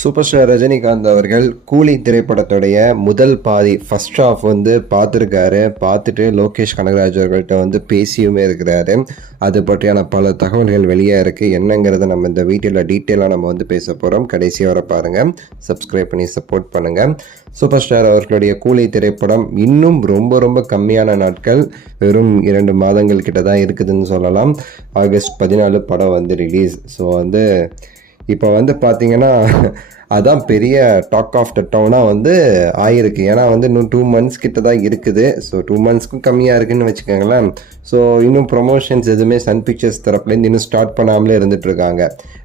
Super star Rajinikanth அவர்கள் கூலி திரைப்படத்துடைய முதல் பாதி ஃபர்ஸ்ட் ஹாஃப் வந்து பார்த்துருக்காரு. பார்த்துட்டு லோகேஷ் கனகராஜ் அவர்கள்ட்ட வந்து பேசியுமே இருக்கிறாரு. அது பற்றியான பல தகவல்கள் வெளியே இருக்குது. என்னங்கிறத நம்ம இந்த வீடியோவில் டீட்டெயிலாக நம்ம வந்து பேச போகிறோம். கடைசி வரை பாருங்கள், சப்ஸ்கிரைப் பண்ணி சப்போர்ட் பண்ணுங்கள். சூப்பர் ஸ்டார் அவர்களுடைய கூலி திரைப்படம் இன்னும் ரொம்ப ரொம்ப கம்மியான நாட்கள், வெறும் 2 மாதங்கள் கிட்ட தான் இருக்குதுன்னு சொல்லலாம். ஆகஸ்ட் 14 படம் வந்து ரிலீஸ். ஸோ வந்து இப்போ வந்து பார்த்தீங்கன்னா அதான் பெரிய டாக் ஆஃப் த டவுனாக வந்து ஆயிருக்கு. ஏன்னா வந்து இன்னும் 2 மந்த்ஸ் கிட்ட தான் இருக்குது. ஸோ 2 மந்த்ஸ்க்கும் கம்மியாக இருக்குதுன்னு வச்சுக்கோங்களேன். ஸோ இன்னும் ப்ரொமோஷன்ஸ் எதுவுமே சன் பிக்சர்ஸ் தரப்புலேருந்து இன்னும் ஸ்டார்ட் பண்ணாமலே இருந்துகிட்ருக்காங்க.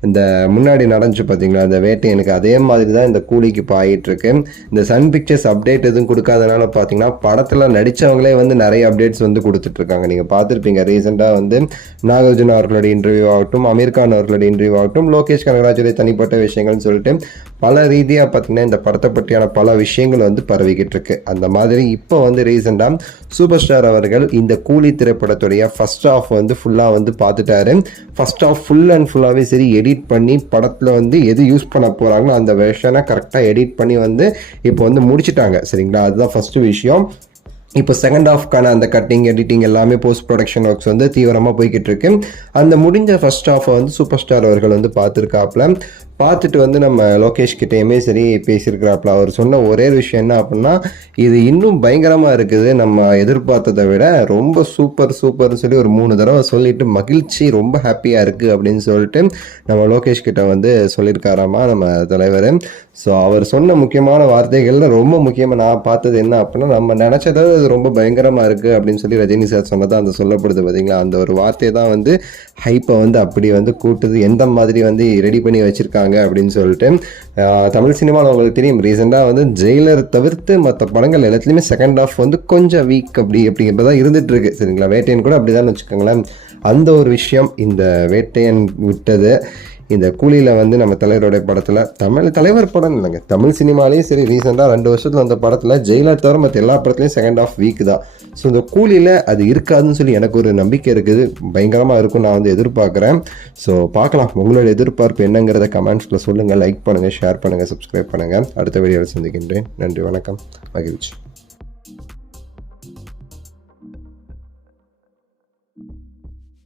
இந்த முன்னாடி நடந்துச்சு பார்த்தீங்களா அந்த வேட்டை, எனக்கு அதே மாதிரி தான் இந்த கூலிக்கு இப்போ ஆகிட்டுருக்கு. இந்த சன் பிக்சர்ஸ் அப்டேட் எதுவும் கொடுக்காதனால பார்த்தீங்கன்னா படத்தில் நடித்தவங்களே வந்து நிறைய அப்டேட்ஸ் வந்து கொடுத்துட்ருக்காங்க. நீங்கள் பார்த்துருப்பீங்க, ரீசெண்டாக வந்து நாகார்ஜுனா அவர்களுடைய இன்டர்வியூ ஆகட்டும், அமீர் கான் அவர்களுடைய இன்டர்வியூ ஆகட்டும், லோகேஷ் கனகராஜுடைய தனிப்பட்ட விஷயங்கள்னு சொல்லிட்டு பல ரீதியாக பார்த்தீங்கன்னா இந்த படத்தை பற்றியான பல விஷயங்கள் வந்து பரவிக்கிட்டு இருக்கு. அந்த மாதிரி இப்போ வந்து ரீசெண்டாக சூப்பர் ஸ்டார் அவர்கள் இந்த கூலி திரைப்படத்துடைய ஃபர்ஸ்ட் ஹாஃப் வந்து ஃபுல்லாக வந்து பார்த்துட்டாரு. ஃபர்ஸ்ட் ஹாஃப் ஃபுல் அண்ட் ஃபுல்லாகவே சரி எடிட் பண்ணி படத்தில் வந்து எது யூஸ் பண்ண போகிறாங்களோ அந்த வெர்ஷனை கரெக்டாக எடிட் பண்ணி வந்து இப்போ வந்து முடிச்சிட்டாங்க. சரிங்களா, அதுதான் ஃபஸ்ட்டு விஷயம். இப்போ செகண்ட் ஹாஃப்க்கான அந்த கட்டிங், எடிட்டிங் எல்லாமே போஸ்ட் ப்ரொடக்ஷன் ஒர்க்ஸ் வந்து தீவிரமாக போய்கிட்டு இருக்கு. அந்த முடிஞ்ச ஃபர்ஸ்ட் ஹாஃபை வந்து சூப்பர் ஸ்டார் அவர்கள் வந்து பார்த்துருக்காப்புல. பார்த்துட்டு வந்து நம்ம லோகேஷ் கிட்டேயுமே சரி பேசியிருக்கிறாப்புல. அவர் சொன்ன ஒரே விஷயம் என்ன அப்படின்னா, இது இன்னும் பயங்கரமாக இருக்குது, நம்ம எதிர்பார்த்ததை விட ரொம்ப சூப்பர்னு சொல்லி ஒரு 3 தடவை சொல்லிட்டு மகிழ்ச்சி, ரொம்ப ஹாப்பியாக இருக்குது அப்படின்னு சொல்லிட்டு நம்ம லோகேஷ் கிட்ட வந்து சொல்லியிருக்காராமா நம்ம தலைவர். ஸோ அவர் சொன்ன முக்கியமான வார்த்தைகளில் ரொம்ப முக்கியமாக நான் பார்த்தது என்ன அப்படின்னா, நம்ம நினச்சதை அது ரொம்ப பயங்கரமாக இருக்குது அப்படின்னு சொல்லி ரஜினி சார் சொன்னதான் அந்த சொல்லப்படுது பார்த்தீங்களா, அந்த ஒரு வார்த்தை தான் வந்து ஹைப்பை வந்து அப்படி வந்து கூட்டுது. எந்த மாதிரி வந்து ரெடி பண்ணி வச்சுருக்காங்க அப்படின்னு சொல்லிட்டு. தமிழ் சினிமாவில் உங்களுக்கு தெரியும், ரீசெண்டாக வந்து ஜெயிலர் தவிர்த்து மற்ற படங்கள் எல்லாத்துலேயுமே செகண்ட் ஹாஃப் வந்து கொஞ்சம் வீக் அப்படிங்கிறது தான் இருந்துகிட்டு இருக்கு. சரிங்களா, வேட்டையன் கூட அப்படி தான் வச்சுக்கோங்களேன். அந்த ஒரு விஷயம் இந்த வேட்டையன் விட்டது. இந்த கூலியில் வந்து நம்ம தலைவருடைய படத்தில் தலைவர் படம் இல்லைங்க, தமிழ் சினிமாலேயும் சரி ரீசெண்டாக 2 வருஷத்தில் அந்த படத்தில் ஜெயிலர் தவிர மற்ற எல்லா படத்துலையும் செகண்ட் ஹாஃப் வீக் தான். ஸோ இந்த கூலியில் அது இருக்காதுன்னு சொல்லி எனக்கு ஒரு நம்பிக்கை இருக்குது. பயங்கரமாக இருக்கும், நான் வந்து எதிர்பார்க்குறேன். ஸோ பார்க்கலாம், உங்களோட எதிர்பார்ப்பு என்னங்கிறத கமெண்ட்ஸில் சொல்லுங்கள். லைக் பண்ணுங்கள், ஷேர் பண்ணுங்கள், சப்ஸ்கிரைப் பண்ணுங்கள். அடுத்த வீடியோவில் சந்திக்கின்றேன். நன்றி, வணக்கம், மகிழ்ச்சி.